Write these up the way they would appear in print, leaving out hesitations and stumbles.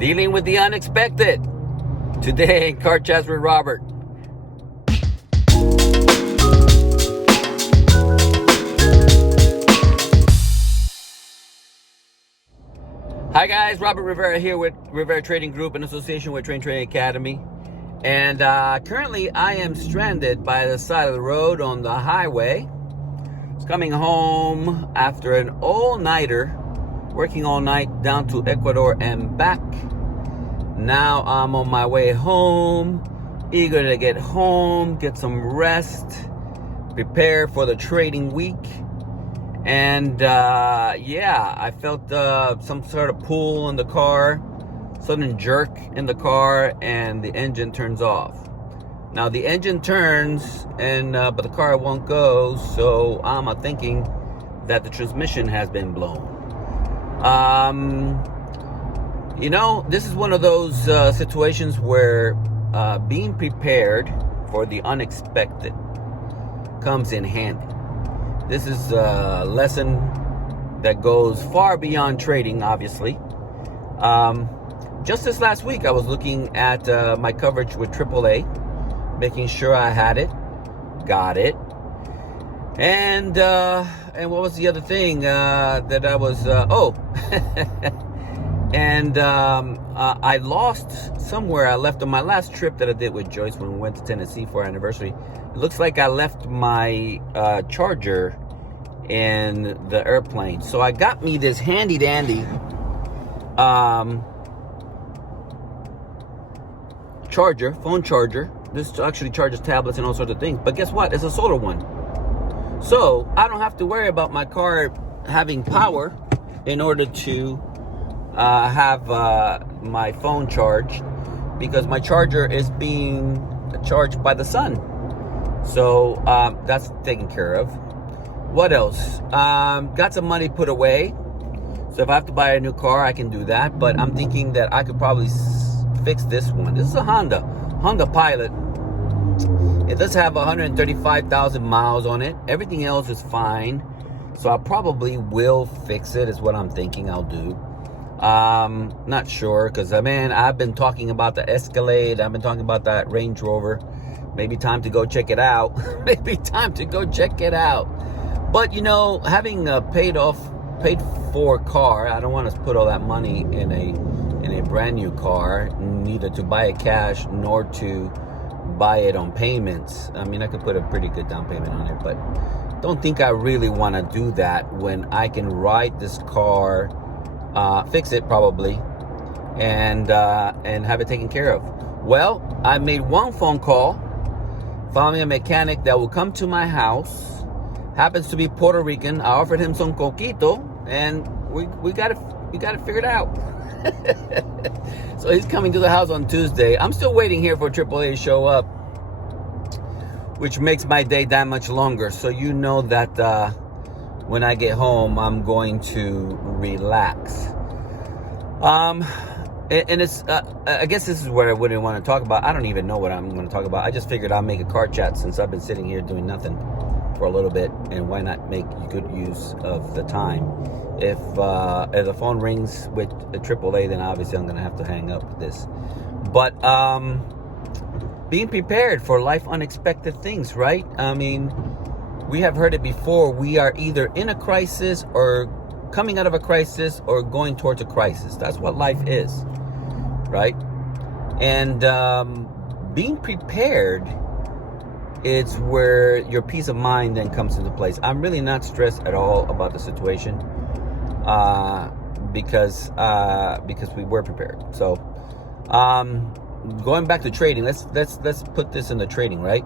Dealing with the unexpected. Today, Car Chats with Robert. Hi guys, Robert Rivera here with Rivera Trading Group in association with Train Trading Academy. And currently I am stranded by the side of the road on the highway. I was coming home after an all-nighter, working all night down to Ecuador and back. Now I'm on my way home, eager to get home, get some rest, prepare for the trading week. And I felt some sort of pull in the car, sudden jerk in the car, and the engine turns off. Now the engine turns, and but the car won't go, so I'm thinking that the transmission has been blown. This is one of those situations where being prepared for the unexpected comes in handy. This is a lesson that goes far beyond trading, obviously. Just this last week, I was looking at my coverage with AAA, making sure I had it, got it. And what was the other thing that I was, I lost somewhere. I left on my last trip that I did with Joyce when we went to Tennessee for our anniversary. It looks like I left my charger in the airplane. So I got me this handy dandy charger, phone charger. This actually charges tablets and all sorts of things. But guess what? It's a solar one. So I don't have to worry about my car having power in order to have my phone charged, because my charger is being charged by the sun. So that's taken care of. What else? Got some money put away. So if I have to buy a new car, I can do that. But I'm thinking that I could probably fix this one. This is a Honda Pilot. It does have 135,000 miles on it. Everything else is fine. So I probably will fix it, is what I'm thinking I'll do. Not sure, because I've been talking about the Escalade. I've been talking about that Range Rover. Maybe time to go check it out. But having paid for a car, I don't want to put all that money in a brand new car, neither to buy it cash nor to buy it on payments. I could put a pretty good down payment on it, but don't think I really want to do that when I can ride this car, fix it probably, and have it taken care of. Well, I made one phone call, found me a mechanic that will come to my house. Happens to be Puerto Rican. I offered him some coquito, and we got it figured out. So he's coming to the house on Tuesday. I'm still waiting here for AAA to show up, which makes my day that much longer. So that when I get home, I'm going to relax. And it's I guess this is where I wouldn't want to talk about. I don't even know what I'm going to talk about. I just figured I'll make a car chat since I've been sitting here doing nothing for a little bit, and why not make good use of the time? If the phone rings with a AAA, then obviously I'm going to have to hang up with this. But being prepared for life unexpected things, right? We have heard it before. We are either in a crisis or coming out of a crisis or going towards a crisis. That's what life is, right? And being prepared, it's where your peace of mind then comes into place. I'm really not stressed at all about the situation because we were prepared. So going back to trading, let's put this in the trading, right?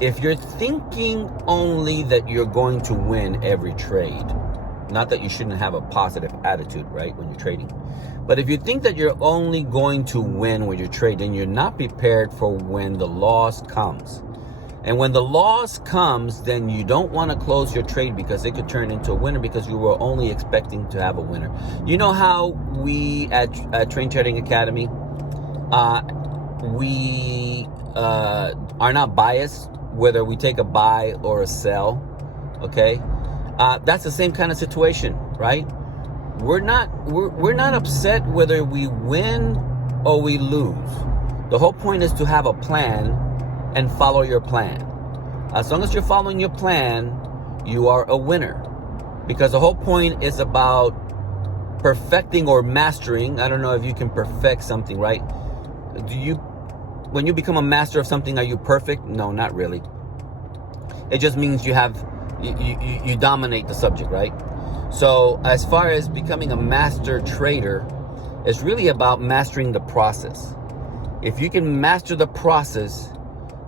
If you're thinking only that you're going to win every trade, not that you shouldn't have a positive attitude, right, when you're trading, but if you think that you're only going to win when you're trading, you're not prepared for when the loss comes. And when the loss comes, then you don't want to close your trade because it could turn into a winner because you were only expecting to have a winner. You know how we at Train Trading Academy, we are not biased whether we take a buy or a sell, okay? That's the same kind of situation, right? we're not upset whether we win or we lose. The whole point is to have a plan and follow your plan. As long as you're following your plan, you are a winner. Because the whole point is about perfecting or mastering. I don't know if you can perfect something, right? When you become a master of something, are you perfect? No, not really. It just means you dominate the subject, right? So as far as becoming a master trader, it's really about mastering the process. If you can master the process,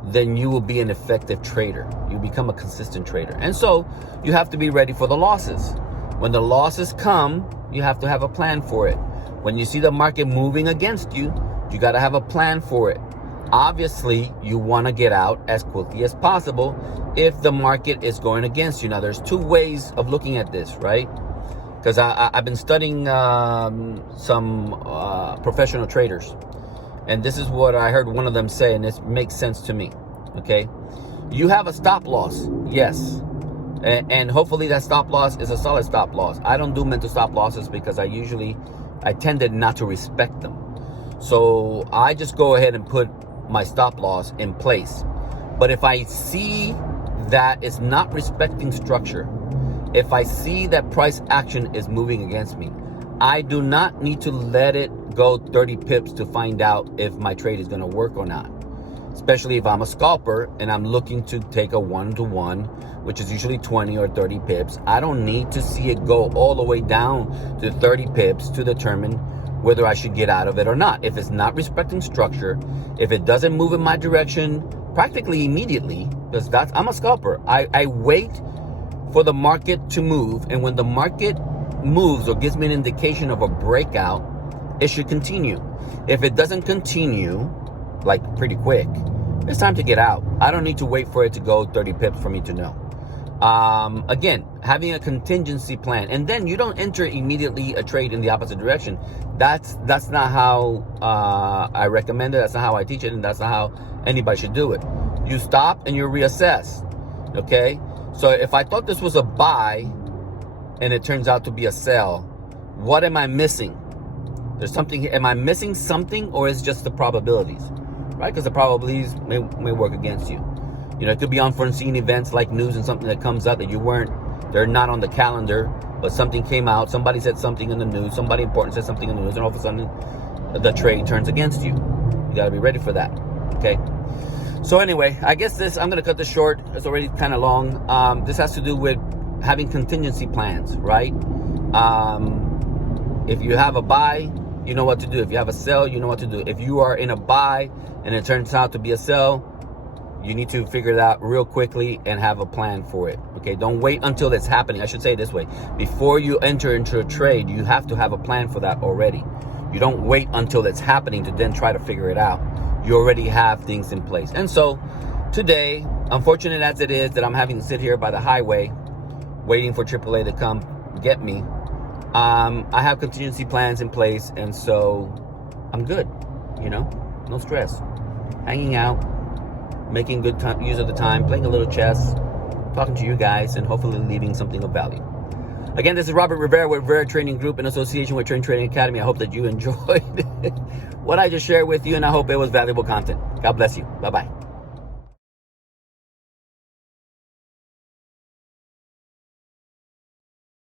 then you will be an effective trader. You become a consistent trader. And so you have to be ready for the losses. When the losses come, you have to have a plan for it. When you see the market moving against you, you got to have a plan for it. Obviously, you want to get out as quickly as possible if the market is going against you. Now, there's two ways of looking at this, right? Because I've been studying some professional traders. And this is what I heard one of them say, and this makes sense to me, okay? You have a stop loss, yes. And hopefully that stop loss is a solid stop loss. I don't do mental stop losses because I tended not to respect them. So I just go ahead and put my stop loss in place. But if I see that it's not respecting structure, if I see that price action is moving against me, I do not need to let it go 30 pips to find out if my trade is going to work or not. Especially if I'm a scalper and I'm looking to take a 1-to-1, which is usually 20 or 30 pips. I don't need to see it go all the way down to 30 pips to determine whether I should get out of it or not. If it's not respecting structure, if it doesn't move in my direction practically immediately, because I'm a scalper. I wait for the market to move, and when the market moves or gives me an indication of a breakout, it should continue. If it doesn't continue, like pretty quick, it's time to get out. I don't need to wait for it to go 30 pips for me to know. Again, having a contingency plan, and then you don't enter immediately a trade in the opposite direction. That's not how I recommend it. That's not how I teach it, and that's not how anybody should do it. You stop and you reassess. Okay, so if I thought this was a buy and it turns out to be a sell, what am I missing? There's something. Am I missing something, or is it just the probabilities? Right? Because the probabilities may work against you. You know, it could be unforeseen events like news and something that comes out that they're not on the calendar, but something came out, somebody said something in the news, somebody important said something in the news, and all of a sudden the trade turns against you. You got to be ready for that. Okay. So anyway, I guess I'm going to cut this short. It's already kind of long. This has to do with having contingency plans, right? If you have a buy, you know what to do. If you have a sell, you know what to do. If you are in a buy and it turns out to be a sell, you need to figure it out real quickly and have a plan for it. Okay, don't wait until it's happening. I should say it this way. Before you enter into a trade, you have to have a plan for that already. You don't wait until it's happening to then try to figure it out. You already have things in place. And so today, unfortunate as it is that I'm having to sit here by the highway waiting for AAA to come get me, I have contingency plans in place, and so I'm good. You know, no stress. Hanging out, making good use of the time, playing a little chess, talking to you guys, and hopefully leaving something of value. Again, this is Robert Rivera with Rivera Training Group in association with Trading Academy. I hope that you enjoyed what I just shared with you, and I hope it was valuable content. God bless you. Bye-bye.